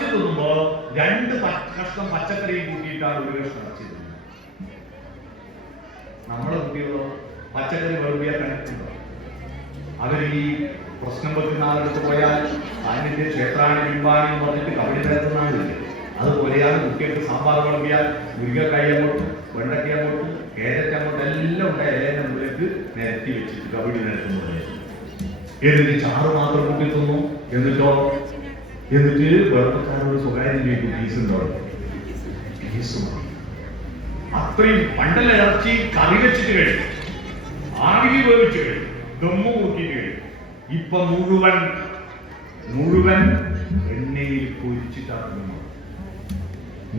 ഇറച്ചി തിന്നുമ്പോ 2 കഷ്ണം പച്ചക്കറിയും കൂട്ടിയിട്ടാണ് 1 കഷ്ണം ഇറച്ചി തിന്നുന്നത്. നമ്മളെ കുട്ടികളോ പച്ചക്കറി വെറുതെ കണ്ടിട്ടുണ്ടോ? അവർ ഈ പ്രശ്നം വെക്കുന്ന ആളെടുത്ത് പോയാൽ അതിന്റെ ക്ഷേത്രാണി ബിംബാണി എന്ന് പറഞ്ഞിട്ട് കബഡി നിരത്തുന്നാളില്ലേ, അതുപോലെയാണ് കുട്ടികൾക്ക് സാമ്പാർ വിളമ്പിയാൽ മുരിങ്ങക്കായ അങ്ങോട്ട്, വെണ്ടയ്ക്ക അങ്ങോട്ട്, കേരറ്റ് അങ്ങോട്ട് എല്ലാം ഉണ്ട് ഇലേന്റെ മുകളിലേക്ക് നിരത്തി വെച്ചിട്ട് കബഡി നിരത്തുന്നത്. എന്നിട്ട് ചാറ് മാത്രം കൂട്ടി തിന്നു. എന്നിട്ട് വേർപ്പക്കാരോട് സ്വകാര്യം ചോദിക്കും, ഫീസ് ഉണ്ടോ? ഫീസ് മതി. അത്രയും പണ്ടല്ല ഇറച്ചി കറി വെച്ചിട്ട് കഴിയും, ആവിൽ വേവിച്ച് കഴിയും, ദമ്മ് കൂട്ടിയിട്ട് കഴിയും. ഇപ്പൊ മുഴുവൻ എണ്ണയിൽ പൊരിച്ചിട്ടാണ്.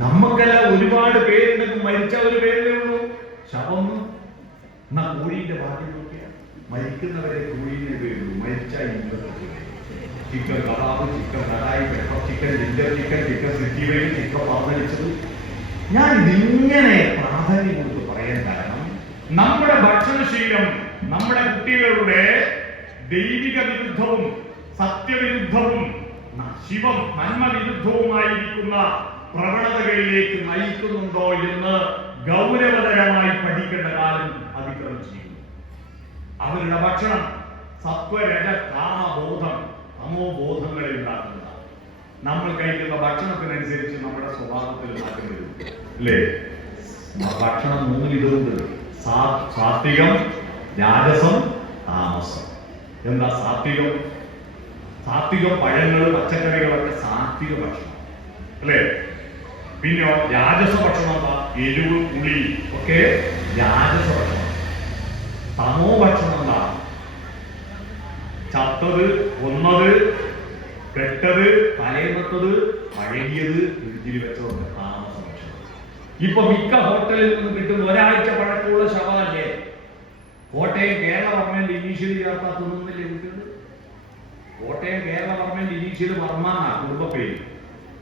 നമുക്കെല്ലാം ഒരുപാട് പേരുണ്ടെങ്കിൽ മരിച്ച ഒരു പേരേ ഉള്ളൂ, ശവം. എന്നാ കോഴീന്റെ ഭാഗ്യം നോക്കിയാൽ മരിക്കുന്നവരെ കോഴീനെ പേരുള്ളൂ, മരിച്ച chicken kebab, chicken kadai, pepper chicken, ginger chicken, chicken city വഴി, ചിക്കൻ പാർന്നടിച്ചത്. ഞാൻ ഇതിങ്ങനെ പ്രാധാന്യം കൊടുത്ത് പറയാൻ കാരണം നമ്മുടെ ഭക്ഷണശീലം നമ്മുടെ കുട്ടികളുടെ ദൈവിക വിരുദ്ധവും സത്യവിരുദ്ധവും ശിവം നന്മ വിരുദ്ധവുമായിരിക്കുന്ന പ്രവണതകളിലേക്ക് നയിക്കുന്നുണ്ടോ എന്ന് ഗൗരവതരമായി പഠിക്കേണ്ട കാലം അതിക്രമിച്ചിരിക്കുന്നു. അവരുടെ ഭക്ഷണം സത്വരജ കാമബോധം തമോബോധങ്ങളിൽ ഉണ്ടാക്കുന്നതാണ്. നമ്മൾ കഴിക്കുന്ന ഭക്ഷണത്തിനനുസരിച്ച് നമ്മുടെ സ്വഭാവത്തിൽ മാറ്റം വരും അല്ലേ? ഭക്ഷണം 3 വിധമുണ്ട്: സാത്വികം, രാജസം, താമസം. എന്താ സാത്വികം? സാത്വികം പഴങ്ങൾ, പച്ചക്കറികളൊക്കെ സാത്വിക ഭക്ഷണം അല്ലേ? പിന്നെ രാജസ ഭക്ഷണം എന്താ? എരിവ്, പുളി ഒക്കെ രാജസ ഭക്ഷണം. തമോ ഭക്ഷണം എന്താ? ചത്തത്, കൊന്നത്, കെട്ടത്, തലേന്നത്തത്, പഴകിയത്, ഫ്രിഡ്ജിൽ വെച്ചതൊക്കെ താമസ ഭക്ഷണം. ഇപ്പൊ മിക്ക ഹോട്ടലിൽ നിന്ന് കിട്ടുന്ന ഒരാഴ്ച പഴക്കമുള്ള ശവമല്ലേ? കോട്ടയം കേരളവർമ്മന്റെ ഇനീഷ്യൽ ചേർത്താ തിന്നുന്നില്ലേ കുട്ടികൾ? കോട്ടയം കേരളവർമ്മന്റെ ഇനീഷ്യൽ വർമ്മ എന്നാ കുടുംബ പേര്.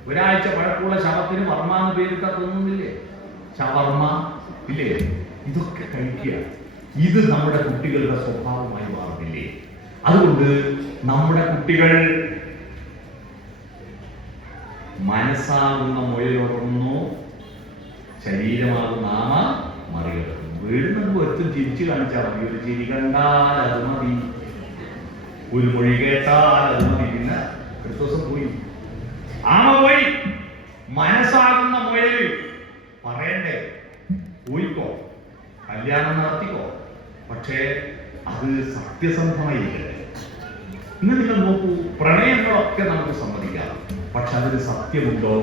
ഒരാഴ്ച പഴക്കമുള്ള ശവത്തിന് വർമ്മ എന്ന് പേരിട്ടാ തിന്നുന്നില്ലേ? ഷവർമ്മ ഇല്ലേ? ഇതൊക്കെ കഴിക്കുക. ഇത് നമ്മുടെ കുട്ടികളുടെ സ്വഭാവമായി മാറുന്നില്ലേ? അതുകൊണ്ട് നമ്മുടെ കുട്ടികൾ മനസ്സാകുന്ന മുയലുറങ്ങുന്നു, ശരീരമാകുന്ന ആമ മറികടക്കുന്നു. വീടിനൊക്കെ ഒത്തും ചിരിച്ചു കാണിച്ചാൽ മതി. ഒരു ചിരി കണ്ടാൽ അത് മതി, ഒരു മൊഴി കേട്ടാൽ അത് മതി. പിന്നെ ഒരു ദിവസം പോയി, ആമ പോയി. മനസ്സാകുന്ന മുയല് പറയണ്ടേ? പോയിക്കോ, കല്യാണം നടത്തിക്കോ, പക്ഷേ അത് സത്യസന്ധമായിരിക്കട്ടെ. ഇന്ന് നിങ്ങൾ നോക്കൂ, പ്രണയങ്ങളൊക്കെ നമുക്ക് സമ്മതിക്കാം, പക്ഷെ അതിന് സത്യമുണ്ടോ?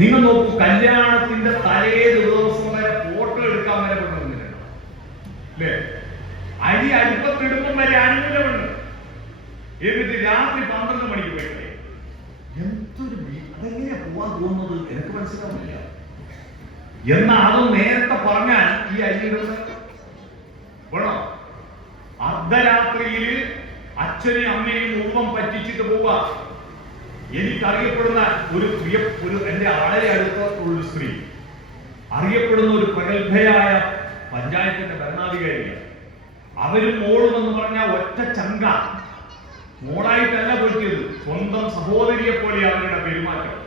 നിങ്ങൾ നോക്കൂ, കല്യാണത്തിന്റെ തലേ ദിവസം വരെ ഫോട്ടോ എടുക്കാൻ വരെ കൊണ്ടുവന്നിട്ടുണ്ടോ അല്ലേ? അരി അടുപ്പത്തെടുപ്പം വരെ അനുകൂലമുണ്ട്. എന്നിട്ട് രാത്രി 12 മണിക്ക് പോയിട്ടേ എന്തൊരു അതെങ്ങനെയാ പോവാൻ തോന്നുന്നത് എനിക്ക് മനസ്സിലാവില്ല. എന്നാ അത് നേരത്തെ പറഞ്ഞാൽ ഈ അരിയിടുന്നത് വേണോ? അർദ്ധരാത്രിയിൽ അച്ഛനെയും അമ്മയും ഊർവം പറ്റിച്ചിട്ട് പോവുക. എനിക്കറിയപ്പെടുന്ന ഒരു എന്റെ വളരെ അടുത്ത ഒരു സ്ത്രീ, അറിയപ്പെടുന്ന ഒരു പ്രഗത്ഭയായ പഞ്ചായത്തിന്റെ ഭരണാധികാരിയാണ്. അവരും മോളും എന്ന് പറഞ്ഞാൽ ഒറ്റ ചങ്ക. മോളായിട്ടല്ല പറ്റിയത്, സ്വന്തം സഹോദരിയെ പോലെ അവരുടെ പെരുമാറ്റം.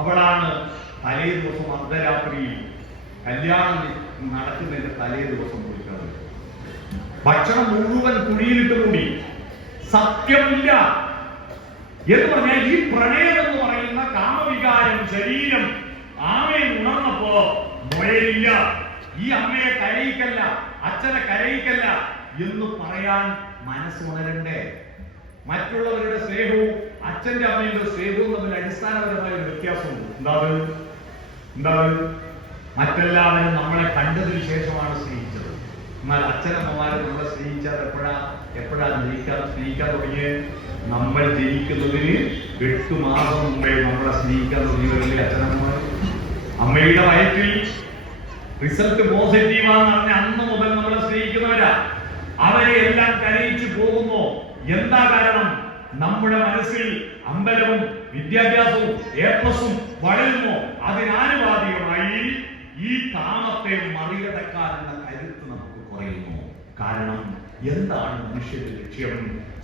അവളാണ് തലേ ദിവസം അർദ്ധരാത്രിയിൽ കല്യാണം നടക്കുന്നതിന്റെ തലേ ദിവസം വിളിക്കുന്നത്. ഭക്ഷണം മുഴുവൻ കുഴിയിലിട്ട് കൂടി. സത്യമില്ല എന്ന് പറഞ്ഞാൽ ഈ പ്രണയം എന്ന് പറയുന്ന കാമവികാരം ശരീരം ആമയെ ഉണർന്നപ്പോ മുയലില്ല. ഈ അമ്മയെ കരയിക്കല്ല, അച്ഛനെ കരയിക്കല്ല എന്ന് പറയാൻ മനസ്സുണരണ്ടേ? മറ്റുള്ളവരുടെ സ്നേഹവും അച്ഛന്റെ അമ്മയുടെ സ്നേഹവും തമ്മിൽ അടിസ്ഥാനപരമായ ഒരു വ്യത്യാസമുണ്ട്. എന്താണ്? മറ്റെല്ലാവരും നമ്മളെ കണ്ടതിന് ശേഷമാണ് സ്നേഹിച്ചത്. എന്നാൽ അച്ഛനമ്മമാരെ നമ്മളെ സ്നേഹിച്ചാൽ എപ്പോഴാ സ്നേഹിക്കാൻ തുടങ്ങിയത്? നമ്മൾ ജനിക്കുന്നതിന് 8 മാസം മുമ്പേ നമ്മളെ സ്നേഹിക്കാൻ തുടങ്ങിയവരല്ലേ അച്ഛനമ്മമാർ? അമ്മയുടെ വയറ്റിൽ റിസൾട്ട് പോസിറ്റീവാന്ന് പറഞ്ഞ അന്ന് മുതൽ നമ്മളെ സ്നേഹിക്കുന്നവരാ. അവരെ എല്ലാം കരയിച്ചു പോകുന്നു. എന്താ കാരണം? നമ്മുടെ മനസ്സിൽ അമ്പലവും വിദ്യാഭ്യാസവും A+ വളരുന്നു. അതിനാനുപാതികമായി ഈ കാമത്തെ മറികടക്കാനുള്ള കരുത്ത് നമുക്ക് കുറയുന്നു. കാരണം എന്താണ് മനുഷ്യന്റെ ലക്ഷ്യം?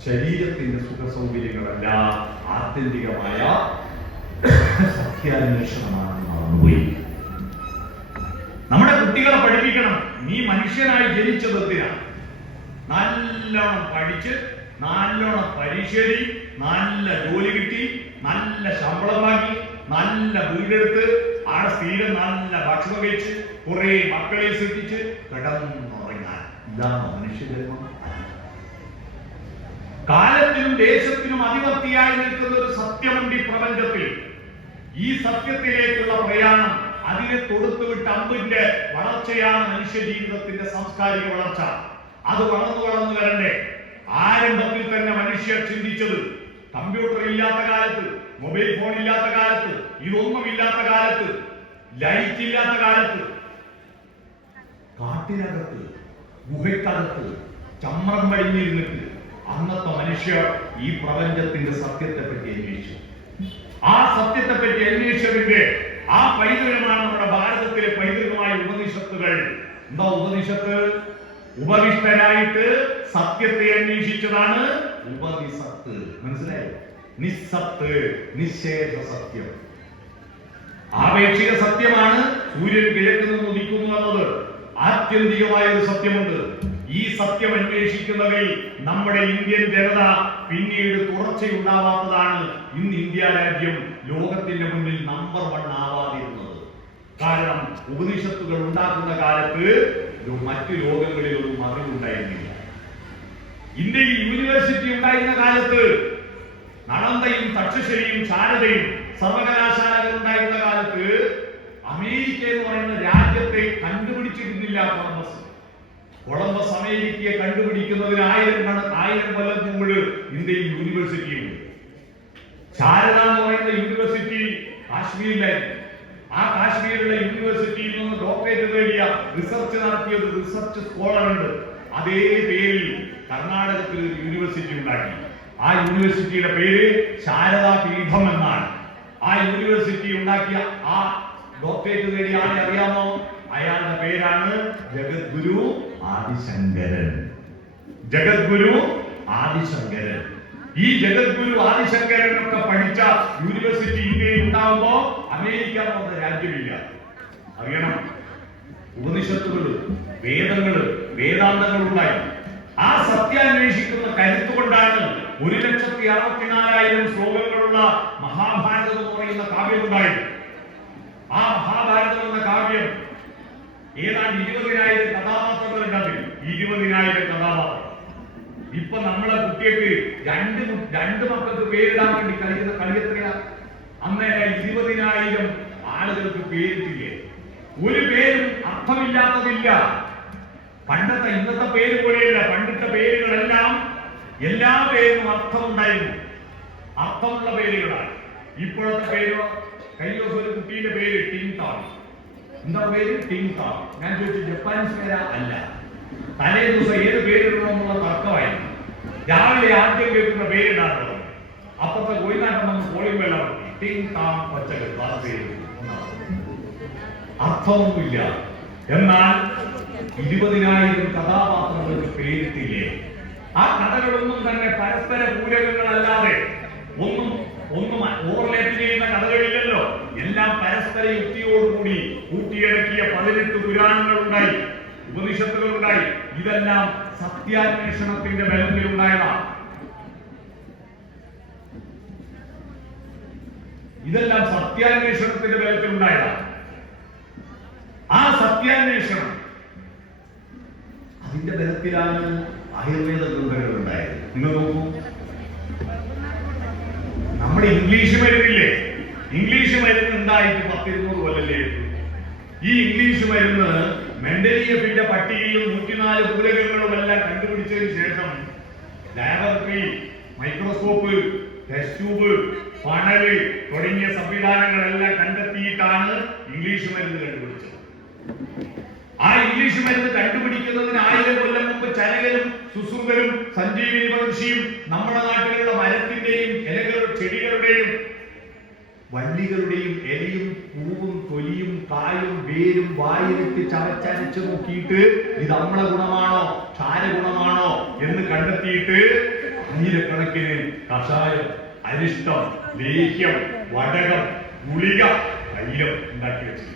ശരീരത്തിന്റെ സുഖ സൗകര്യങ്ങളല്ല, ആത്യന്തികമായ സത്യാന്വേഷണമാണെന്ന് മറന്നുപോയി. നമ്മുടെ കുട്ടികളെ പഠിപ്പിക്കണം. നീ മനുഷ്യനായി ജനിച്ചത് എന്തിനാണ്? നല്ലോണം പഠിച്ച് നല്ലോണം പരീക്ഷ എഴുതി നല്ല ജോലി കിട്ടി നല്ല ശമ്പളം വാങ്ങി നല്ല വീടെടുത്ത് ആ സ്ഥിരം നല്ല ഭക്ഷണം കഴിച്ച് കുറെ മക്കളെ സൃഷ്ടിച്ച് കിടന്നുറങ്ങാൻ ഇതാണ് മനുഷ്യജന്മം. കാലത്തിനും ദേശത്തിനും അധിപത്തിയായി നിൽക്കുന്ന ഒരു സത്യമുണ്ട് ഈ പ്രപഞ്ചത്തിൽ. ഈ സത്യത്തിലേക്കുള്ള പ്രയാണം, അതിനെ തൊടുത്തുവിട്ട് അമ്പിന്റെ വളർച്ചയാണ് മനുഷ്യ ജീവിതത്തിന്റെ സാംസ്കാരിക വളർച്ച. അത് വളർന്നു വളർന്നു വരണ്ടേ. ആരംഭത്തിൽ തന്നെ മനുഷ്യർ ചിന്തിച്ചത് കമ്പ്യൂട്ടർ ഇല്ലാത്ത കാലത്ത്, മൊബൈൽ ഫോൺ ഇല്ലാത്ത കാലത്ത്, ഇതൊന്നുമില്ലാത്ത കാലത്ത്, ലൈറ്റ് ഇല്ലാത്ത കാലത്ത്, കാട്ടിനകത്ത് ഗുഹയ്ക്കകത്ത് ചമ്രം പടിഞ്ഞിരുന്നിട്ട് അന്നത്തെ മനുഷ്യർ ഈ പ്രപഞ്ചത്തിന്റെ സത്യത്തെ പറ്റി അന്വേഷിച്ചു. ആ സത്യത്തെ പറ്റി അന്വേഷിച്ചതിന്റെ ആ പൈതൃകമാണ് നമ്മുടെ ഭാരതത്തിലെ പൈതൃകമായ ഉപനിഷത്തുകൾ. എന്താ ഉപനിഷത്ത്? ഉപനിഷ്ഠരായിട്ട് സത്യത്തെ അന്വേഷിച്ചതാണ് ഉപനിഷത്ത്. മനസ്സിലായോ? നിസ്സത്ത്, നിശേഷ സത്യം. ആപേക്ഷിക സത്യമാണ് സൂര്യൻ കിഴക്ക് നിന്ന് ഉദിക്കുന്നു എന്നത്. ആത്യന്തികമായ ഒരു സത്യമുണ്ട്. ഈ സത്യം അന്വേഷിക്കുന്നതിൽ നമ്മുടെ ഇന്ത്യൻ ജനത പിന്നീട് തുടർച്ചയുണ്ടാവാത്തതാണ് ഇന്ന് ഇന്ത്യ രാജ്യം ലോകത്തിന്റെ മുന്നിൽ നമ്പർ 1 ആവാതിരുന്നത്. കാരണം ഉപനിഷത്തുകൾ ഉണ്ടാക്കുന്ന കാലത്ത് മറ്റു ലോകങ്ങളിലൊന്നും അറിവുണ്ടായിരുന്നില്ല. ഇന്ത്യയിൽ യൂണിവേഴ്സിറ്റി ഉണ്ടായിരുന്ന കാലത്ത് നളന്ദയും തക്ഷശിലയും ശാരദയും സർവകലാശാലകൾ ഉണ്ടായിരുന്ന കാലത്ത് അമേരിക്ക എന്ന് പറയുന്ന രാജ്യത്തെ കണ്ടുപിടിച്ചിരുന്നില്ല കൊളംബസ് അമേരിക്കയെ കണ്ടുപിടിക്കുന്നതിന് 1000 കൊല്ലം മുമ്പ് ഇന്ത്യയിൽ യൂണിവേഴ്സിറ്റി ഉണ്ട്. ശാരദ എന്ന് പറയുന്ന യൂണിവേഴ്സിറ്റി കാശ്മീരിലായിരുന്നു. ആ കാശ്മീരിലെ യൂണിവേഴ്സിറ്റിയിൽ നിന്ന് ഡോക്ടറേറ്റ് നേടിയ റിസർച്ച് നടത്തിയ ഒരു റിസർച്ച് സ്കോളർ ഉണ്ട്. അതേ പേരിൽ കർണാടകത്തിൽ ഒരു യൂണിവേഴ്സിറ്റി ഉണ്ടാക്കി. ആ യൂണിവേഴ്സിറ്റിയുടെ പേര് ശാരദാ പീഠം എന്നാണ്. ആ യൂണിവേഴ്സിറ്റി ഉണ്ടാക്കിയ ആ ഡോക്ടറേറ്റ് നേടിയ ആളെ അറിയാമോ? അയാളുടെ പേരാണ് ജഗദ്ഗുരു ആദിശങ്കരൻ. ജഗദ്ഗുരു ആദിശങ്കരൻ. ഈ ജഗദ്ഗുരു ആദിശങ്കരൻ ഒക്കെ പഠിച്ച യൂണിവേഴ്സിറ്റി ഇന്ത്യയിൽ ഉണ്ടാവുമ്പോ അമേരിക്ക എന്ന രാജ്യമില്ല. അറിയണം, ഉപനിഷത്തുകള്, വേദങ്ങള്, വേദാന്തങ്ങൾ ഉണ്ടായി. ആ സത്യാന്വേഷിക്കുന്ന കരുത്തുകൊണ്ടാണ് 1,64,000 ശ്ലോകങ്ങളുള്ള മഹാഭാരതം എന്ന് പറയുന്ന കാവ്യം ഉണ്ടായത്. ആ മഹാഭാരതം എന്ന കാവ്യം ഏതാണ്ട് 20,000 കഥാപാത്രങ്ങൾ ഉണ്ടായിരുന്നു. 20,000 കഥാപാത്രം. ഇപ്പൊ നമ്മളെ കുട്ടികൾക്ക് രണ്ട് മക്കൾക്ക് പേരിടാൻ വേണ്ടി കളിക്കുന്ന കളി എത്രയാ? അന്നേരം 20,000 ആളുകൾക്ക് പേരിട്ടില്ലേ? ഒരു പേരും അർത്ഥമില്ലാത്തതില്ല. പണ്ടത്തെ ഇന്നത്തെ പേര് പോലെയല്ല. പണ്ടത്തെ പേരുകളെല്ലാം എല്ലാ പേരും അർത്ഥമുണ്ടായിരുന്നു, അർത്ഥമുള്ള പേരുകളാണ്. ഇപ്പോഴത്തെ പേരോ, കഴിഞ്ഞ ദിവസം ഒരു കുട്ടീന്റെ പേര് ടിങ് ടോങ്. എന്താ പേര്? ടിങ് ടോങ്. ഞാൻ ചോദിച്ചു ജപ്പാനീസ് പേരാ? അല്ല. തലേ ദിവസം ഏത് പേരിടണമെന്നുള്ള തർക്കമായിരുന്നു. രാവിലെ ആദ്യം കേൾക്കുന്ന പേരിടാറുള്ളത്. അപ്പുറത്തെ കോയിനാട്ടം പോളിംഗ് വേല ടിങ് ടോങ് പച്ചക്കറി പേര്. അർത്ഥമൊന്നുമില്ല. എന്നാൽ 20,000 കഥാപാത്രങ്ങൾക്ക് പേരിട്ടില്ലേ? ആ കഥകളൊന്നും തന്നെ പരസ്പര പൂരകങ്ങളല്ലാതെ ഒന്നും ഓവർലാപ്പ് ചെയ്യുന്ന കഥകളില്ലല്ലോ. എല്ലാം പരസ്പര യുക്തിയോടുകൂടി കൂട്ടിയിണക്കിയ 18 പുരാണങ്ങൾ ഉണ്ടായി, ഉപനിഷത്തുകൾ ഉണ്ടായി. ഇതെല്ലാം സത്യാന്വേഷണത്തിന്റെ ബലത്തിലുണ്ടായതാണ്. ഇതെല്ലാം സത്യാന്വേഷണത്തിന്റെ ബലത്തിലുണ്ടായതാണ്. ആ സത്യാന്വേഷണം അതിന്റെ ബലത്തിലാണ് ആയുർവേദ ഗ്രന്ഥങ്ങൾ ഉണ്ടായത്. നിങ്ങൾ നോക്കൂ, നമ്മുടെ ഇംഗ്ലീഷ് മരുന്നില്ലേ? ഇംഗ്ലീഷ് മരുന്ന് ഉണ്ടായിട്ട് 10-200 കൊല്ലല്ലേ? ഈ ഇംഗ്ലീഷ് മരുന്ന് മെൻഡലിയഫിന്റെ പട്ടികയും 104 മൂലകങ്ങളും എല്ലാം കണ്ടുപിടിച്ചതിന് ശേഷം laboratory, microscope, test tube, funnel തുടങ്ങിയ സംവിധാനങ്ങളെല്ലാം കണ്ടെത്തിയിട്ടാണ് ഇംഗ്ലീഷ് മരുന്ന് കണ്ടുപിടിച്ചത്. ആ ഇംഗ്ലീഷ് മരുന്ന് കണ്ടുപിടിക്കുന്നതിന് 1000 കൊല്ലം മുമ്പ് ചരകരും സുശ്രുതരും സഞ്ജീവിനി മഹർഷിയും നമ്മുടെ നാട്ടിലുള്ള മരത്തിന്റെയും ഇലകളുടെ ചെടികളുടെയും വള്ളികളുടെയും ഇലയും പൂവും തൊലിയും കായും വേരും വായിലിട്ട് ചവച്ചരച്ചു നോക്കിയിട്ട് ഇത് അമ്ല ഗുണമാണോ ക്ഷാര ഗുണമാണോ എന്ന് കണ്ടെത്തിയിട്ട് 1000 കണക്കിന് കഷായം, അരിഷ്ടം, ലേഹ്യം, വടകം, ഗുളിക, തൈലം ഉണ്ടാക്കി വെച്ചു.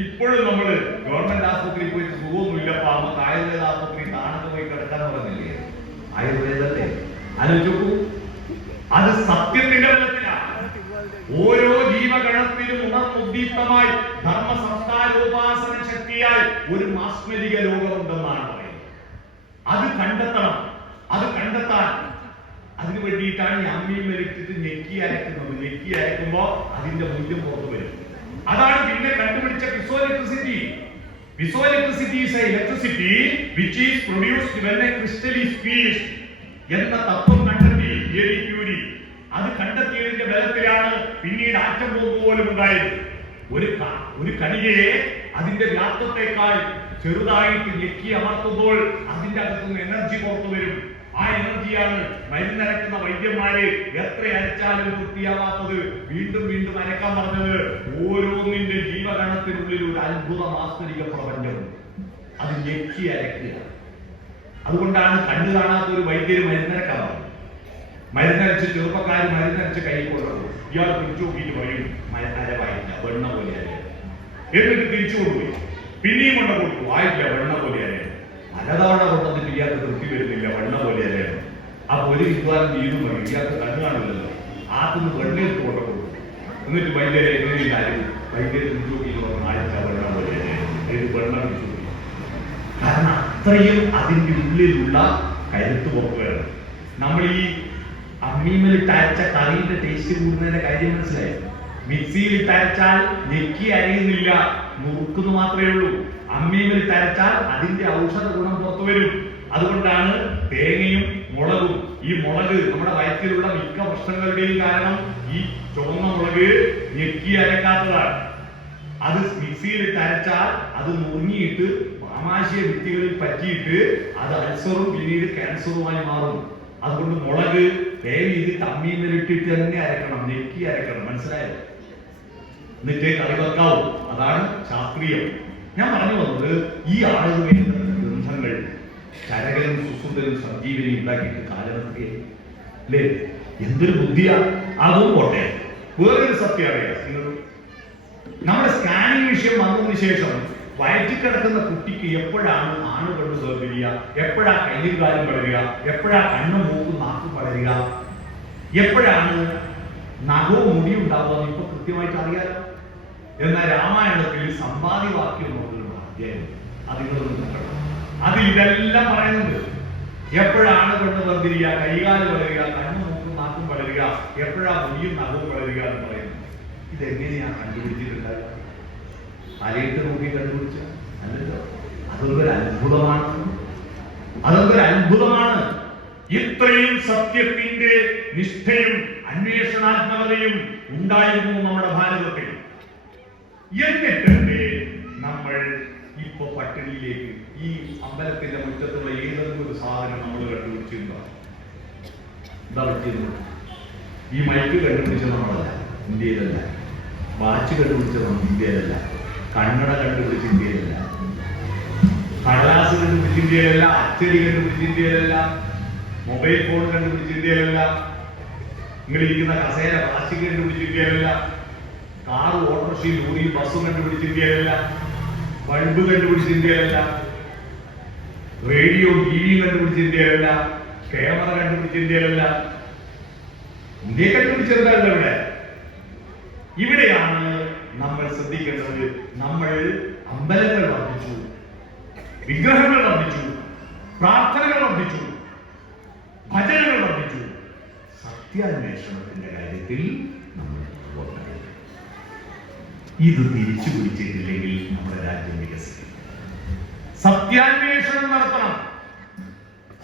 ഇപ്പോഴും നമ്മള് ഗവൺമെന്റ് ആശുപത്രിയിൽ പോയിട്ട് സുഖമൊന്നുമില്ലപ്പോ നമുക്ക് ആയുർവേദ ആശുപത്രി താണൊക്കെ പോയി കിടക്കാൻ പറഞ്ഞില്ലേ? ആയുർവേദത്തെ ആലോചിക്കൂ, അത് സത്യത്തിന്റെ ബലത്തിലാണ്. ഓരോ ജീവഗണത്തിലും ഉണർമുദ്ദീപ്തമായി ധർമ്മ സംസ്കാരോപാസന ശക്തിയായി ഒരു മാസ്മരിക ലോകമുണ്ടെന്നാണ് പറയുന്നത്. അത് കണ്ടെത്തണം. അത് കണ്ടെത്താൻ അതിനു വേണ്ടിയിട്ടാണ് ഈ അമ്മിയും എടുത്തിട്ട് ഞെക്കി അരക്കുന്നത്. ഞെക്കി അരക്കുമ്പോ അതിന്റെ മൂല്യം പുറത്തു വരും. അതാണ് പിന്നെ കണ്ടുപിടിച്ച പിസോഇലക്ട്രിസിറ്റി. Piezoelectricity is an electricity which is produced when a crystal is squeezed എന്ന തത്വം കണ്ടെത്തി മേരി ക്യൂരി. അത് കണ്ടെത്തിയതിന്റെ ബലത്തിലാണ് പിന്നീട് ആറ്റം ബോംബ് പോലും ഉണ്ടായത്. ഒരു കണികയെ അതിന്റെ വ്യാപ്തത്തെക്കാൾ ചെറുതായിട്ട് ഞെക്കി അമർത്തുമ്പോൾ അതിന്റെ അകത്തുനിന്ന് എനർജി പുറത്തു വരും. ആ എനർജിയാണ് മരുന്നരക്കുന്ന വൈദ്യന്മാര് എത്ര അരച്ചാലും തൃപ്തിയാവാത്തത് വീണ്ടും വീണ്ടും അരക്കാൻ പറഞ്ഞത്. ഓരോന്നിന്റെ ജീവഗണത്തിനുള്ളിൽ ഒരു അത്ഭുത മാസ്മരിക പ്രപഞ്ചം. അത് ഞെക്കി അരക്കുക. അതുകൊണ്ടാണ് കണ്ണു കാണാത്ത ഒരു വൈദ്യര് മരുന്നരക്കാൻ പറഞ്ഞത്. മരുന്നരച്ച് ചെറുപ്പക്കാർ മരുന്നരച്ച് കൈ കൊണ്ടുപോകും. ഇയാൾ തിരിച്ചു നോക്കിയിട്ട് പറയും അരവായില്ല, വെണ്ണ പോലെ അര. എന്നിട്ട് തിരിച്ചു കൊണ്ടുപോയി പിന്നെയും കൊണ്ട കൊടുത്തു, ആയില്ല, വെണ്ണ പോലെ അര. പലതവണ കൊണ്ടതിട്ട് ഇയാൾക്ക് തൃപ്തി വരുന്നില്ല, വെണ്ണ പോലെ അരയാണ്. അപ്പൊ ഒരു വിദ്വാൻ വീണ്ടും പറയും, ഇയാൾക്ക് കണ്ണു കാണില്ലല്ലോ, ആദ്യം വെണ്ണയിട്ട് കൊണ്ട കൊടുത്തു. എന്നിട്ട് വൈദ്യരെ എങ്ങനെയും കാര്യം വൈദ്യരെ തിരിച്ചു നോക്കിയിട്ട് പറഞ്ഞു, ആയില്ല, വെണ്ണ പോലെ അരയാണ്. വെണ്ണ തിരിച്ചു നോക്കി. കാരണം അത്രയും അതിന്റെ ഉള്ളിലുള്ള കരുത്ത് പുറത്തുവരണം. നമ്മൾ ഈ അമ്മീമലിട്ട് അരച്ച കറിയുടെ ടേസ്റ്റ് കൂടുന്നതിന്റെ കാര്യം മനസ്സിലായി. മിക്സിയിൽ ഇട്ടരച്ചാൽ ഞെക്കി അരയുന്നില്ല, മുറുക്കുന്നു മാത്രമേ ഉള്ളൂ. അമ്മീമലിട്ട് അരച്ചാൽ അതിന്റെ ഔഷധ ഗുണം പുറത്തു വരും. അതുകൊണ്ടാണ് തേങ്ങയും മുളകും, ഈ മുളക് നമ്മുടെ വയറ്റിലുള്ള മിക്ക പ്രശ്നങ്ങളുടെയും കാരണം ഈ ചുവന്ന മുളക് ഞെക്കി അരക്കാത്തതാണ്. അത് മിക്സിയിലിട്ട് അരച്ചാൽ അത് മുറിഞ്ഞിട്ട് ആമാശയ ഭിത്തികളിൽ പറ്റിയിട്ട് അത് അൾസറും പിന്നീട് ക്യാൻസറുമായി മാറും. അതുകൊണ്ട് മുളക് ചെയ്തിട്ട് അമ്മീമലിട്ടിട്ട് തന്നെ അരക്കണം, ഞെക്കി അരക്കണം. മനസ്സിലായോ? എന്നിട്ട് കറി വെക്കാവും. അതാണ് ശാസ്ത്രീയം. ഞാൻ പറഞ്ഞു വന്നത്, ഈ ആയുർവേദ ഗ്രന്ഥങ്ങൾ ചരകരും സുസുന്ദരും സഞ്ജീവനും ഉണ്ടാക്കിയിട്ട് കാലമൊക്കെ അല്ലേ, എന്തൊരു ബുദ്ധിയാ. അതും പോട്ടെ, വേറൊരു സത്യം അറിയാം. നമ്മുടെ സ്കാനിങ് വിഷയം വന്നതിന് ശേഷം വയറ്റിൽ കിടക്കുന്ന കുട്ടിക്ക് എപ്പോഴാണ് ആണ് കണ്ണ് വേർതിരിക, എപ്പോഴാ കയ്യും കാലും വളരുക, എപ്പോഴാ കണ്ണും മൂക്കും നാക്കും വളരുക, എപ്പോഴാണ് നഖവും മുടി ഉണ്ടാവുക ഇപ്പൊ കൃത്യമായിട്ട് അറിയാലോ. എന്നാൽ രാമായണത്തിൽ സമ്പാദ്യവാക്യം എന്നുള്ള അധ്യായം അതിങ്ങളൊന്നും നോക്കണം. അത് ഇതെല്ലാം പറയുന്നുണ്ട്. എപ്പോഴാണ് കണ്ണ് വേർതിരിക, കൈകാല് വളരുക, കണ്ണും മൂക്കും നാക്കും വളരുക, എപ്പോഴാ മുടിയും നഖവും വളരുക എന്ന് പറയുന്നത്. ഇതെങ്ങനെയാണ് കണ്ടുപിടിച്ചിട്ടുണ്ടാകുക? തലയിട്ട് നോക്കി കണ്ടുപിടിച്ച അല്ലല്ലോ. അതൊരു അത്ഭുതമാണ്. അതൊരു അത്ഭുതമാണ്. ഇത്രയും സത്യത്തിന്റെ നിഷ്ഠയും അന്വേഷണാത്മകതയും ഉണ്ടായിരുന്നു നമ്മുടെ ഭാരതത്തിൽ. എന്നിട്ടല്ലേ നമ്മൾ ഇപ്പൊ പട്ടിണിയിലേക്ക്, ഈ അമ്പലത്തിന്റെ മുറ്റത്തുള്ള ഏതെങ്കിലും ഒരു സാധനം നമ്മൾ കണ്ടുപിടിച്ചിട്ടുണ്ടോ? എന്താ പറ്റിയത്? ഈ മൈക്ക് കണ്ടുപിടിച്ചത് നമ്മളല്ല, ഇന്ത്യയിലല്ല. വാച്ച് കണ്ടുപിടിച്ചത് ഇന്ത്യയിലല്ല. കണ്ണട കണ്ടുപിടിച്ച ഇന്ത്യയിലല്ല. കടലാസ് കണ്ടുപിടിച്ച ഇന്ത്യയിലല്ല. അച്ചടി കണ്ടുപിടിച്ച ഇന്ത്യയിലല്ല. മൊബൈൽ ഫോൺ കണ്ടുപിടിച്ച ഇന്ത്യയിലല്ല. നിങ്ങളിരിക്കുന്ന കസേര പ്ലാസ്റ്റിക് കണ്ടുപിടിച്ച ഇന്ത്യയിലല്ല. കാറ്, ഓട്ടോറിക്ഷയും ലോറിയും ബസ്സും കണ്ടുപിടിച്ച ഇന്ത്യയിലല്ല. ബൾബ് കണ്ടുപിടിച്ച ഇന്ത്യയിലല്ല. റേഡിയോ ടിവിയും കണ്ടുപിടിച്ച ഇന്ത്യയിലല്ല. ക്യാമറ കണ്ടുപിടിച്ച ഇന്ത്യയിലല്ല. ഇന്ത്യ കണ്ടുപിടിച്ചെന്താണല്ലോ ഇവിടെ. ഇവിടെയാണ് നമ്മൾ ശ്രദ്ധിക്കേണ്ടത്. നമ്മൾ അമ്പലങ്ങൾ വർദ്ധിച്ചു, വിഗ്രഹങ്ങൾ വർദ്ധിച്ചു, പ്രാർത്ഥനകൾ വർദ്ധിച്ചു, ഭജനകൾ വർദ്ധിച്ചു. സത്യാന്വേഷണത്തിന്റെ കാര്യത്തിൽ നമ്മൾ ഇത് തിരിച്ചു പിടിച്ചിട്ടില്ലെങ്കിൽ നമ്മുടെ രാജ്യം വികസിക്കും. സത്യാന്വേഷണം നടത്തണം.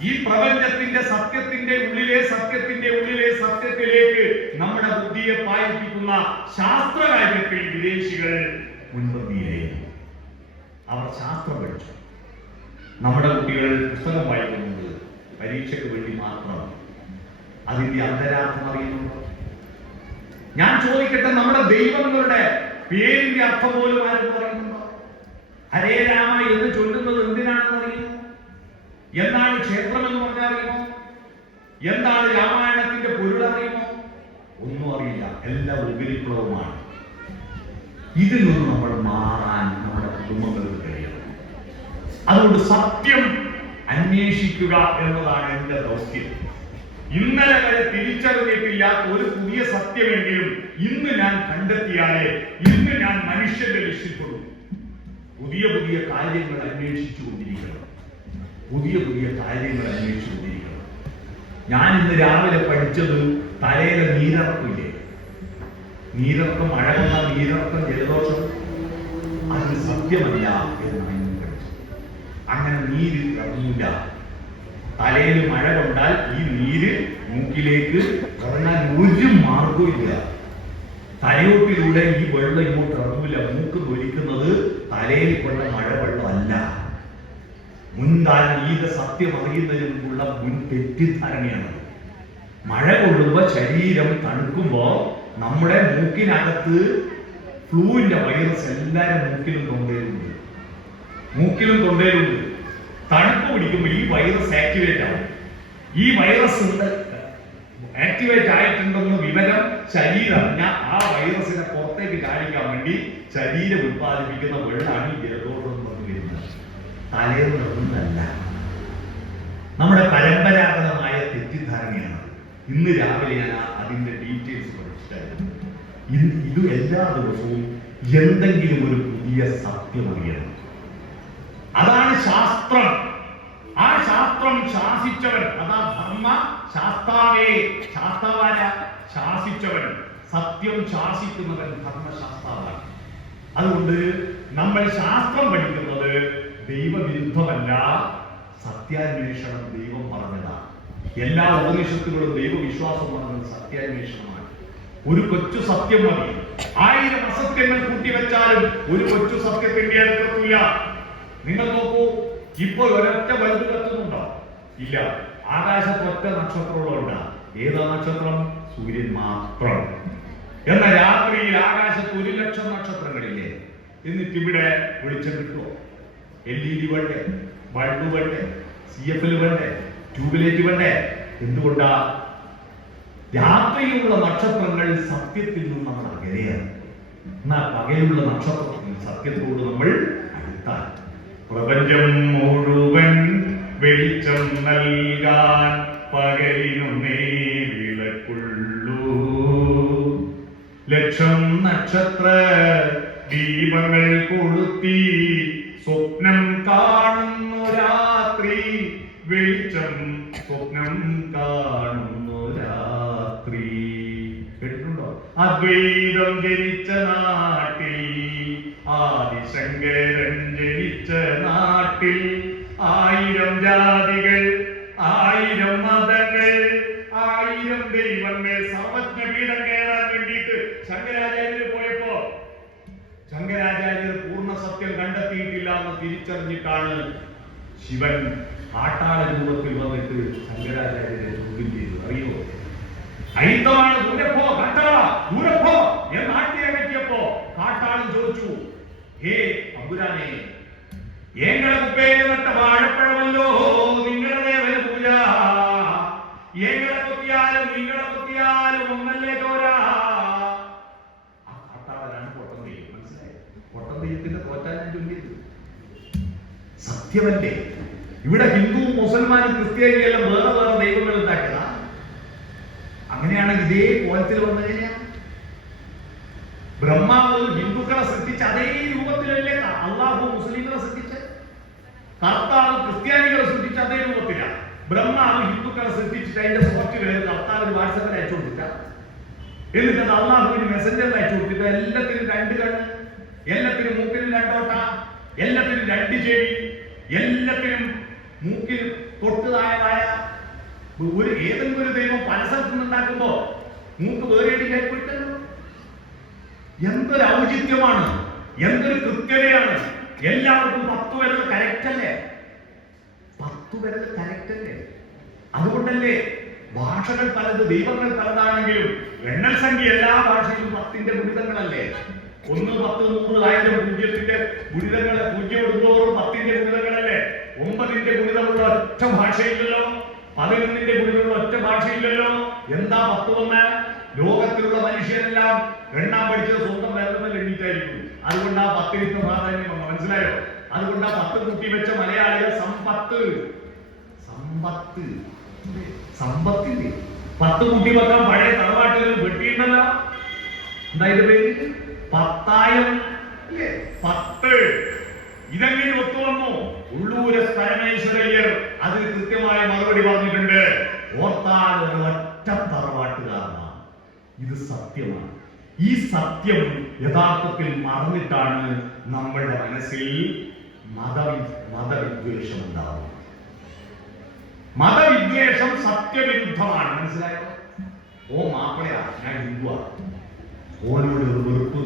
ഈ പ്രപഞ്ചത്തിന്റെ സത്യത്തിന്റെ ഉള്ളിലെ സത്യത്തിലേക്ക് നമ്മുടെ ബുദ്ധിയെ പായിപ്പിക്കുന്ന ശാസ്ത്രകാര്യത്തിൽ വിദേശികൾ മുൻപന്തിയിലായിരുന്നു. അവർ ശാസ്ത്രം പഠിച്ചു. നമ്മുടെ കുട്ടികൾ പുസ്തകം വായിക്കുന്നത് പരീക്ഷയ്ക്ക് വേണ്ടി മാത്രം. അതിന്റെ അന്തരാർത്ഥം അറിയുന്നുണ്ടോ? ഞാൻ ചോദിക്കട്ടെ, നമ്മുടെ ദൈവങ്ങളുടെ പേരിന്റെ അർത്ഥം പോലും ആരും പറയുന്നുണ്ടോ? ഹരേ രാമ എന്ന് ചൊല്ലുന്നത് എന്തിനാണെന്ന് അറിയുമോ? എന്താണ് ക്ഷേത്രം എന്ന് പറഞ്ഞാൽ അറിയുമോ? എന്താണ് രാമായണത്തിന്റെ പൊരുൾ അറിയുമോ? ഒന്നും അറിയില്ല, എല്ലാം ഉപരിപ്ലവമാണ്. ഇതിൽ നിന്ന് നമ്മൾ മാറാൻ നമ്മുടെ കുടുംബങ്ങൾക്ക് കഴിയണം. അതുകൊണ്ട് സത്യം അന്വേഷിക്കുക എന്നതാണ് എന്റെ ദൗത്യം. ഇന്നലെ വരെ തിരിച്ചറിഞ്ഞിട്ടില്ലാത്ത ഒരു പുതിയ സത്യമെങ്കിലും ഇന്ന് ഞാൻ കണ്ടെത്തിയാലേ ഇന്ന് ഞാൻ മനുഷ്യന്റെ രക്ഷിപ്പെടും. പുതിയ പുതിയ കാര്യങ്ങൾ അന്വേഷിച്ചുകൊണ്ടിരിക്കണം. പുതിയ പുതിയ കാര്യങ്ങൾ അന്വേഷിച്ചുകൊണ്ടിരിക്കണം. ഞാൻ ഇന്ന് രാവിലെ പഠിച്ചത് തലയിലെ നീരിറക്കില്ലേ, നീരിറക്കം, മഴ വന്ന നീരിറക്കം, ജലദോഷം, അത് സത്യമല്ല എന്നാണ് ഞാൻ പഠിച്ചത്. അങ്ങനെ നീര് ഇറങ്ങില്ല. തലയിൽ മഴ കൊണ്ടാൽ ഈ നീര് മൂക്കിലേക്ക് ഇറങ്ങാൻ ഒരു മാർഗമില്ല. തലയോട്ടിലൂടെ ഈ വെള്ളം ഇങ്ങോട്ട് ഇറങ്ങില്ല. മൂക്ക് തൊലിക്കുന്നത് തലയിൽ കൊണ്ട മഴ വെള്ളമല്ല. മുൻധാരണ സത്യം അറിയുന്നതിന് മുമ്പുള്ള മുൻ തെറ്റിദ്ധാരണയാണ്. മഴ കൊള്ളുമ്പോ ശരീരം തണുക്കുമ്പോ നമ്മുടെ മൂക്കിനകത്ത് ഫ്ലൂവിന്റെ വൈറസ് എല്ലാവരും മൂക്കിലും തൊണ്ടയിലുണ്ട്. തണുപ്പ് പിടിക്കുമ്പോൾ ഈ വൈറസ് ആക്ടിവേറ്റ് ആവും. ഈ വൈറസ് ആക്ടിവേറ്റ് ആയിട്ടുണ്ടെന്ന് വിവരം ശരീരം ആ വൈറസിനെ പുറത്തേക്ക് കാണിക്കാൻ വേണ്ടി ശരീരം ഉത്പാദിപ്പിക്കുന്ന വെള്ളമാണ് ഈ ജലദോഷം എന്ന് പറഞ്ഞു വരുന്നത്. തലയിൽ നിന്നല്ല, നമ്മുടെ പരമ്പരാഗതമായ തെറ്റിദ്ധാരണയാണ്. ഇന്ന് രാവിലെ ഞാൻ അതിന്റെ ഡീറ്റെയിൽസ് പഠിച്ചിട്ടായിരുന്നു. ഇത് എല്ലാ ദിവസവും എന്തെങ്കിലും ഒരു പുതിയ സത്യം അറിയണം. അതാണ് ശാസ്ത്രം. ആ ശാസ്ത്രം ശാസിച്ചവൻ, അതാ ധർമ്മ ശാസ്താവേ, ശാസ്താവാര ശാസിച്ചവൻ, സത്യം ശാസിക്കുന്നവൻ ധർമ്മശാസ്താവാണ്. അതുകൊണ്ട് നമ്മൾ ശാസ്ത്രം പഠിക്കുന്നത് ദൈവവിരുദ്ധമല്ല, സത്യാന്വേഷണം ദൈവം പറഞ്ഞതാണ്. എല്ലാ ഉപനിഷത്തുകളും ദൈവവിശ്വാസം പറഞ്ഞത് സത്യാന്വേഷണമാണ്. ഒരു കൊച്ചു സത്യം മതി. 1000 അസത്യങ്ങൾ കൂട്ടിവെച്ചാലും ഒരു കൊച്ചു സത്യത്തിന്റെ അടുക്കത്തില്ല. നിങ്ങൾ നോക്കൂ, ഇപ്പോൾ ഒരൊറ്റ ബൾബ് കത്തുന്നുണ്ടോ? ഇല്ല. ആകാശത്ത് ഒറ്റ നക്ഷത്രമുണ്ടോ? ഏതാ നക്ഷത്രം? സൂര്യൻ മാത്രം. എന്നാൽ രാത്രിയിൽ ആകാശത്ത് 1,00,000 നക്ഷത്രങ്ങളില്ലേ? എന്നിട്ട് ഇവിടെ വെളിച്ചം കിട്ടുമോ? LED വേണ്ടേ? ബൾബ് വേണ്ടേ? CFL വേണ്ടേ? ട്യൂബ്ലൈറ്റ് വേണ്ടേ? എന്തുകൊണ്ടാ? രാത്രിയിലുള്ള നക്ഷത്രങ്ങൾ സത്യത്തിൽ നിന്ന് നമ്മൾ അകലെയാണ്. എന്നാൽ പകലുള്ള നക്ഷത്രത്തിൽ സത്യത്തോട് നമ്മൾ അടുത്താൽ പ്രപഞ്ചം മുഴുവൻ വെളിച്ചം നൽകാൻ പകലിനൊന്നേ വിളക്കുള്ളൂ. 1,00,000 നക്ഷത്ര ദീപങ്ങൾ കൊളുത്തി സ്വപ്നം കാണുന്നു രാത്രി. വെളിച്ചം സ്വപ്നം കാണുന്നു രാത്രി. കേട്ടിട്ടുണ്ടോ? അദ്വൈതം ജനിച്ച നാട്ടിൽ, ആദിശങ്കരൻ ജനിച്ച നാട്ടിൽ, 1000 ജാതികൾ, 1000 മതങ്ങൾ, 1000 ദൈവങ്ങൾ, സർവജ്ഞ പീഠം കയറാൻ വേണ്ടിയിട്ട് ശങ്കരാചാര്യർ പോയപ്പോ ശങ്കരാചാര്യർ പൂർണ്ണ സത്യം കണ്ടെത്തിയിട്ടില്ല എന്ന് തിരിച്ചറിഞ്ഞിട്ടാണ് ശിവൻ കാട്ടാള രൂപത്തിൽ വന്നിട്ട് ശങ്കരാചാര്യരെ ചോദ്യം ചെയ്തു. അറിയോ? ഹൈന്ദവാണ്, ദൂരെ പോ, കാട്ടാള ദൂരെ പോ എന്ന് നാട്ടിയെ പറ്റിയപ്പോ കാട്ടാളൻ ചോദിച്ചു, ഹേ അമ്പുരാനെ, ഏങ്ങളെ കുപ്പേര് നട്ട വാഴപ്പഴമല്ലോ നിങ്ങളുടെ ദേവന പൂജ. ഏങ്ങളെ കൊത്തിയാലും നിങ്ങളെ കൊത്തിയാലും ഒന്നല്ലേ ചോരാ. ആ കാട്ടാളനാണ് പൊട്ടം തെയ്യം. മനസ്സിലായി? പൊട്ടം തെയ്യത്തിന്റെ തോറ്റാൻ ചൊല്ലിയത് സത്യമല്ലേ? ഇവിടെ ഹിന്ദുവും മുസൽമാനും ക്രിസ്ത്യാനിയെല്ലാം വേറെ വേറെ ദൈവങ്ങൾ ഉണ്ടാക്കിയതാ. അങ്ങനെയാണെങ്കിൽ ഇതേ കോലത്തിൽ വന്നു കഴിഞ്ഞാൽ ബ്രഹ്മാവ് ഹിന്ദുക്കളെ സൃഷ്ടിച്ച അതേ രൂപത്തിലല്ലേ അള്ളാഹു മുസ്ലിങ്ങളെ സൃഷ്ടിച്ച്? കർത്താവ് ക്രിസ്ത്യാനികളെ സൃഷ്ടിച്ച അതേ രൂപത്തിലാണ്. ബ്രഹ്മാവ് ഹിന്ദുക്കളെ സൃഷ്ടിച്ചിട്ട് അതിന്റെ സോഫ്റ്റ്വെയർ കർത്താവിന് വാട്സാപ്പിൽ അയച്ചു കൊടുത്തിട്ട, എന്നിട്ട് അത് അള്ളാഹുവിന് മെസ്സഞ്ചറിൽ അയച്ചു കൊടുത്തിട്ട് എല്ലാത്തിനും 2 കണ്ണ്, എല്ലാത്തിനും മൂക്കിൽ 2 ഓട്ട, എല്ലാത്തിനും 2 ചെവി, എല്ലാത്തിനും മൂക്കിൽ തൊട്ടുതായതായ ഒരു ഏതെങ്കിലും ഒരു ദൈവം പല സ്ഥലത്തും ഉണ്ടാക്കുമ്പോ മൂക്ക് വേറെ കേൾപ്പിട്ടല്ലോ. എന്തൊരു ഔചിത്യമാണ്, എന്തൊരു കൃത്യതയാണ്. എല്ലാവർക്കും 10 വിരൽ കറക്റ്റ് അല്ലേ? 10 വിരൽ കറക്റ്റ് അല്ലേ? അതുകൊണ്ടല്ലേ ഭാഷകൾ പലത്, ദൈവങ്ങൾ പലതാണെങ്കിലും എണ്ണൽ സംഖ്യ എല്ലാ ഭാഷയിലും 10ന്റെ ഗുണിതങ്ങളല്ലേ? 1, 10, 100, 1000 പൂജ്യത്തിന്റെ ഗുണിതങ്ങൾ, 0 ഇടുന്നോറും 10ന്റെ ഗുണിതങ്ങളല്ലേ? 9ന്റെ ഗുണിതമുള്ള ഒറ്റ ഭാഷയില്ലല്ലോ. 11ന്റെ ഗുണിതമുള്ള ഒറ്റ ഭാഷയില്ലല്ലോ. എന്താ 10 വന്ന്? ലോകത്തിലുള്ള മനുഷ്യരെല്ലാം എണ്ണാൻ പഠിച്ചത് സ്വന്തം വേറെ എണ്ണീറ്റായിരിക്കും. അതുകൊണ്ട് ആ 10 പ്രാധാന്യം വന്നു. മനസ്സിലായോ? അതുകൊണ്ട് ആ 10 കൂട്ടി വെച്ച മലയാളികൾ സമ്പത്ത് സമ്പത്തിന്റെ 10 കൂട്ടി വെക്കാൻ പഴയ തറവാട്ടുകൾ വെട്ടിയിട്ടുണ്ടല്ലോ. എന്താ ഇത് പേര്? 10,000. 10 ഇതെങ്ങനെ ഒത്തുവന്നു? ഉള്ളൂര് പരമേശ്വരയ്യർ അതിന് കൃത്യമായ മറുപടി പറഞ്ഞിട്ടുണ്ട്. ഓർത്താൽ ഒറ്റ തറവാട്ടുകാരനാണ്. ഇത് സത്യമാണ്. ഈ സത്യം യഥാർത്ഥത്തിൽ മറന്നിട്ടാണ് നമ്മളുടെ മനസ്സിൽ മതവിദ്വേഷം ഉണ്ടാവുന്നത്. മതവിദ്വേഷം സത്യവിരുദ്ധമാണ്. മനസ്സിലായോ? ഓ മാപ്പിളയാ, ഞാൻ ഹിന്ദുവാണ്, ഓനോട് വെറുപ്പ്,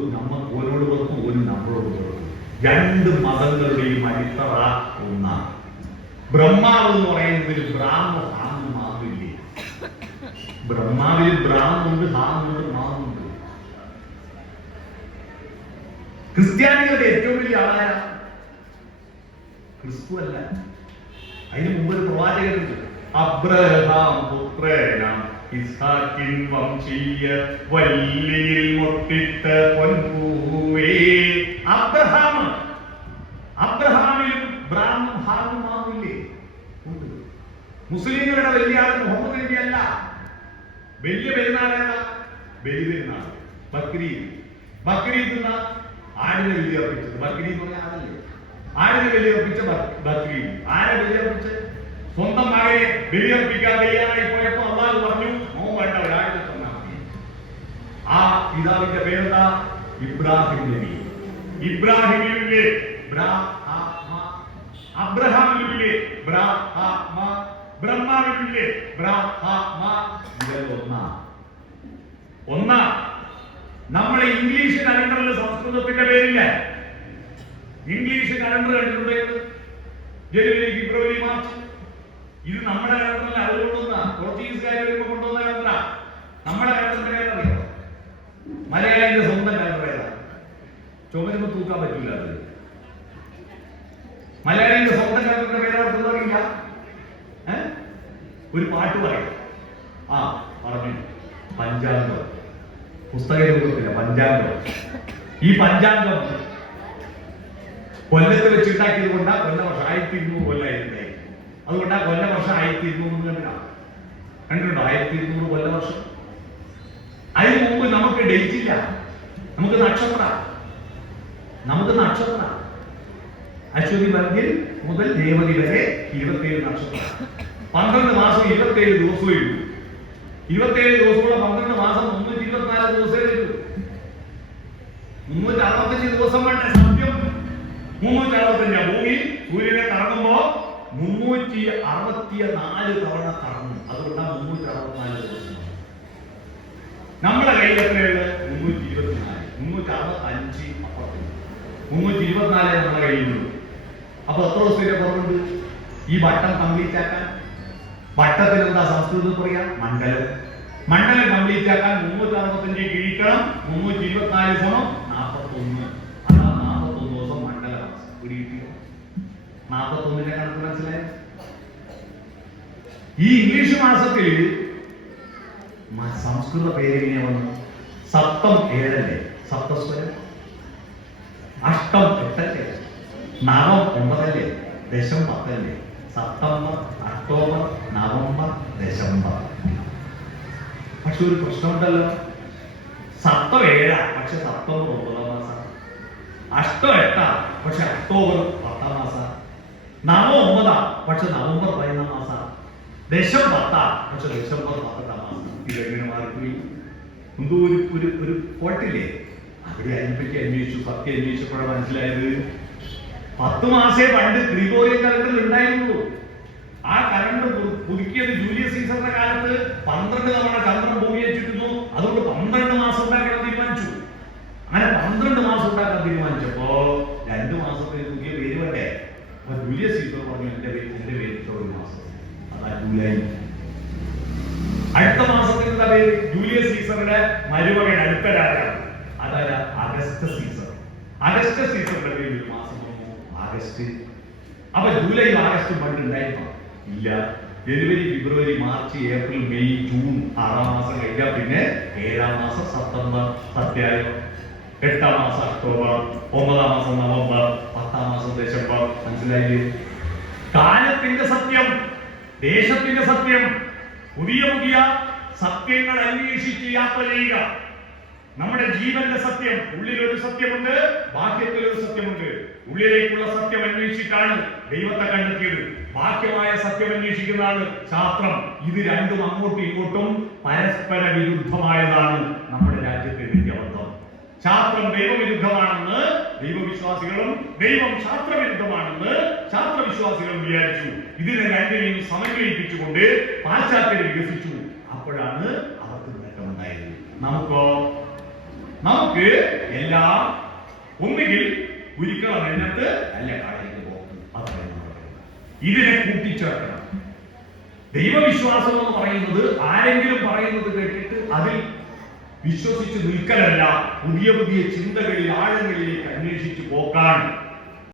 ഓനോട് വെറുപ്പ്, ഓന് നമ്മളോട് വെറുപ്പ്. 2 മതങ്ങളുടെയും അടിത്തറ ഒന്നാണ്. ബ്രഹ്മാവ് എന്ന് പറയുന്നതിൽ ബ്രാഹ്മ ഹാന്ന് മാവില്ലേ? ബ്രഹ്മാവിൽ ബ്രാഹ്മുണ്ട്, ഹാന്നുണ്ട്, മാവുണ്ട്. ക്രിസ്ത്യാനികളുടെ ഏറ്റവും വലിയ ആളായ ക്രിസ്തു അല്ല. അതിന് മുമ്പ് ഒരു പ്രവാചകനുണ്ട്. അബ്രഹാം പുത്രനാം ഇസ്ഹാക്കിൻ വംശീയ വല്ലിയിൽ മുട്ടിട്ട പൊൻപൂവേ. അബ്രഹാമിലും ബ്രാഹ്മ ഹാന്നുമാവില്ലേ? മുസ്ലിങ്ങളുടെ വലിയ ആൾ മുഹമ്മദ് നബി അല്ല. വലിയ പെരുന്നാൾ ഏതാ? ബലിപെരുന്നാൾ, ബക്രീദ്. ബക്രീദ് എന്ന ആടിനെ ബലിയർപ്പിച്ചത്. ബക്രീദ് എന്ന് പറഞ്ഞാൽ ആടല്ലേ? ആടിനെ ബലിയർപ്പിച്ച ബക്രീദ്. ആരെ ബലിയർപ്പിച്ച്? സ്വന്തം മകനെ ബലിയർപ്പിക്കാൻ തയ്യാറായി പോയപ്പോ അള്ളാഹു പറഞ്ഞു, മോൻ വേണ്ട, ഒരാടിനെ തന്നാൽ മതി. ആ പിതാവിന്റെ പേരെന്താ? ഇബ്രാഹിം നബി. ഇബ്രാഹിമിലെ അബ്രഹാമിലെ ബ്രഹ്മാവിലെ ഒന്നാ. നമ്മളെ ഇംഗ്ലീഷ് കലണ്ടറിൽ സംസ്കൃതത്തിന്റെ പേരില്ല. ഇംഗ്ലീഷ് കലണ്ടർ കണ്ടിട്ടുണ്ട്. ജനുവരി, ഫെബ്രുവരി, മാർച്ച്. ഇത് നമ്മുടെ കലണ്ടറല്ല, അവർ കൊണ്ടുവന്ന പോർച്ചുഗീസുകാർ വരുമ്പോ കൊണ്ടുവന്ന കലണ്ടറാ. നമ്മുടെ കലണ്ടറിന്റെ പേരറിയോ? മലയാളിന്റെ സ്വന്തം കലണ്ടർ ഏതാ? ചുമരുമ്പോ തൂക്കാൻ പറ്റില്ല. അത് മലയാളിന്റെ സ്വന്തം കലണ്ടറിന്റെ പേരവർക്കൊന്നും അറിയില്ല. ഒരു പാട്ട് പറയും. പറഞ്ഞു പഞ്ചാംഗം. പുസ്തക രൂപത്തില്ല, പഞ്ചാംഗം. ഈ പഞ്ചാംഗം കൊല്ലത്ത് വെച്ചുണ്ടാക്കിയത് കൊണ്ടാ കൊല്ലവർഷം 1200 കൊല്ലമായിട്ടുണ്ടായി. അതുകൊണ്ടാ കൊല്ലവർഷം 1200 കണ്ടിട്ടുണ്ടോ? 1200 കൊല്ലവർഷം. അതിന് മുമ്പ് നമുക്ക് ഡേറ്റ് ഇല്ല. നമുക്ക് നക്ഷത്ര അശ്വതി വർഗിൽ മുതൽ രേവതി വരെ 27 നക്ഷത്രം. 12 മാസം 27 ദിവസവും ഇല്ലു. 27 ദിവസമുള്ള 12 മാസം 324 ദിവസമേ വരൂ. 365 ദിവസം വേണ്ട. സത്യം 365. ഭൂമി സൂര്യനെ കറങ്ങുമ്പോ 364 തവണ കറങ്ങും. അതുകൊണ്ടാണ് 364 ദിവസം. നമ്മുടെ കയ്യിൽ എത്രയുണ്ട്? 324. 365 അപ്പുറത്ത് 324 നമ്മുടെ കയ്യിലുള്ളൂ. അപ്പൊ എത്ര ദിവസത്തിന്റെ കുറവുണ്ട് ഈ വട്ടം കംപ്ലീറ്റ് ആക്കാൻ? വട്ടത്തിൽ എന്താ സംസ്കൃതത്തിൽ പറയാ? മണ്ഡലം. മണ്ഡലം കംപ്ലീറ്റ് ആക്കാൻ 365 കിഴിക്കണം. 324 സമം 41. അതാ 41 ദിവസം മണ്ഡലം. ഒരു കിട്ടിയോ? 41ന്റെ കണക്ക് മനസ്സിലായി? ഈ ഇംഗ്ലീഷ് മാസത്തിൽ സംസ്കൃത പേരെങ്ങനെ വന്നു? സപ്തം 7 അല്ലേ? സപ്തസ്വരം. അഷ്ടം 8 അല്ലേ? നവം 9 അല്ലേ? ദശം 10 അല്ലേ? September, October, November, December. പക്ഷെ ഒരു പ്രശ്നമുണ്ടല്ലോ. സപ്തം 7 പക്ഷെ സെപ്റ്റംബർ 9 മാസം. അഷ്ടം 8 പക്ഷെ ഒക്ടോബർ 10 മാസം. നവം 9 പക്ഷെ നവംബർ 11 മാസം. ദശം 10 പക്ഷെ ഡിസംബർ 10 മാസം. ഇതെങ്ങനെ മാറിപ്പോയി? എന്തോ ഒരു ഫോൾട്ടില്ലേ? അവിടെ അതിനെപ്പറ്റി അന്വേഷിച്ചു. സത്യം അന്വേഷിച്ചപ്പോഴാണ് മനസ്സിലായത് 10 മാസേ പണ്ട് ഗ്രിഗോറിയൻ കലണ്ടറിൽ ഉണ്ടായിരുന്നുള്ളൂ. ആ കലണ്ടർ പുതുക്കിയത് ജൂലിയസ് സീസറിന്റെ കാലത്ത് 12 തവണ ചന്ദ്രൻ ഭൂമിയെ ചുറ്റുന്നു. അതുകൊണ്ട് 12 മാസം ഉണ്ടാക്കാൻ തീരുമാനിച്ചു. അങ്ങനെ 12 മാസം ഉണ്ടാക്കാൻ തീരുമാനിച്ചപ്പോ 2 മാസത്തിന് പുതിയ പേര് വേണ്ടേ? അപ്പൊ ജൂലിയസ് സീസർ പറഞ്ഞു എന്റെ പേര് 1 മാസം. അതാ ജൂലൈ. അടുത്ത മാസത്തിന്റെ പേര് ജൂലിയസ് സീസറുടെ മരുമകൻ അടുത്ത രാജാവ്. അതാരാ? Augustus Caesar. അഗസ്റ്റസ് സീസറിന്റെ പേര് 1 മാസം ആഗസ്റ്റ്. അപ്പൊ ജൂലൈ ആഗസ്റ്റ് പണ്ട് ഉണ്ടായിരുന്നോ? ഇല്ല. ജനുവരി, ഫെബ്രുവരി, മാർച്ച്, ഏപ്രിൽ, മെയ്, ജൂൺ 6 മാസം കഴിഞ്ഞാൽ പിന്നെ 7 മാസം സെപ്റ്റംബർ, സത്യായം 8 മാസം ഒക്ടോബർ, 9 മാസം നവംബർ, 10 മാസം ഡിസംബർ. മനസ്സിലായില്ലേ? കാലത്തിന്റെ സത്യം, ദേശത്തിന്റെ സത്യം, പുതിയ പുതിയ സത്യങ്ങൾ അന്വേഷിച്ച് യാത്ര ചെയ്യുക. നമ്മുടെ ജീവന്റെ സത്യം, ഉള്ളിലൊരു സത്യമുണ്ട്, ബാഹ്യത്തിൽ ഒരു സത്യമുണ്ട്. ഉള്ളിലേക്കുള്ള സത്യം അന്വേഷിച്ചിട്ടാണ് ദൈവത്തെ കണ്ടെത്തിയത്. ബാഹ്യമായ സത്യം അന്വേഷിക്കുന്നതാണ് ശാസ്ത്രം. ഇത് രണ്ടും അങ്ങോട്ടും ഇങ്ങോട്ടും പരസ്പര വിരുദ്ധമായതാണ് നമ്മുടെ രാജ്യത്തെ നിത്യബന്ധം. ശാസ്ത്രം ദൈവവിരുദ്ധമാണെന്ന് ദൈവവിശ്വാസികളും ദൈവം ശാസ്ത്രവിരുദ്ധമാണെന്ന് ശാസ്ത്രവിശ്വാസികളും വിചാരിച്ചു. ഇതിനെ രണ്ടിനെയും സമന്വയിപ്പിച്ചുകൊണ്ട് പാശ്ചാത്യർ വികസിച്ചു. അപ്പോഴാണ് അവർക്ക് നേട്ടമുണ്ടായത്. നമുക്ക് എല്ലാം ഒന്നുകിൽ ഗുരുക്കള നെഞ്ഞത്ത് അല്ല കാടിലേക്ക് പോകും. ഇതിനെ കൂട്ടിച്ചേർക്കണം. ദൈവവിശ്വാസം എന്ന് പറയുന്നത് ആരെങ്കിലും പറയുന്നത് കേട്ടിട്ട് അതിൽ വിശ്വസിച്ച് നിൽക്കലല്ല, പുതിയ പുതിയ ചിന്തകളിൽ ആഴങ്ങളിലേക്ക് അന്വേഷിച്ചു പോക്കാൻ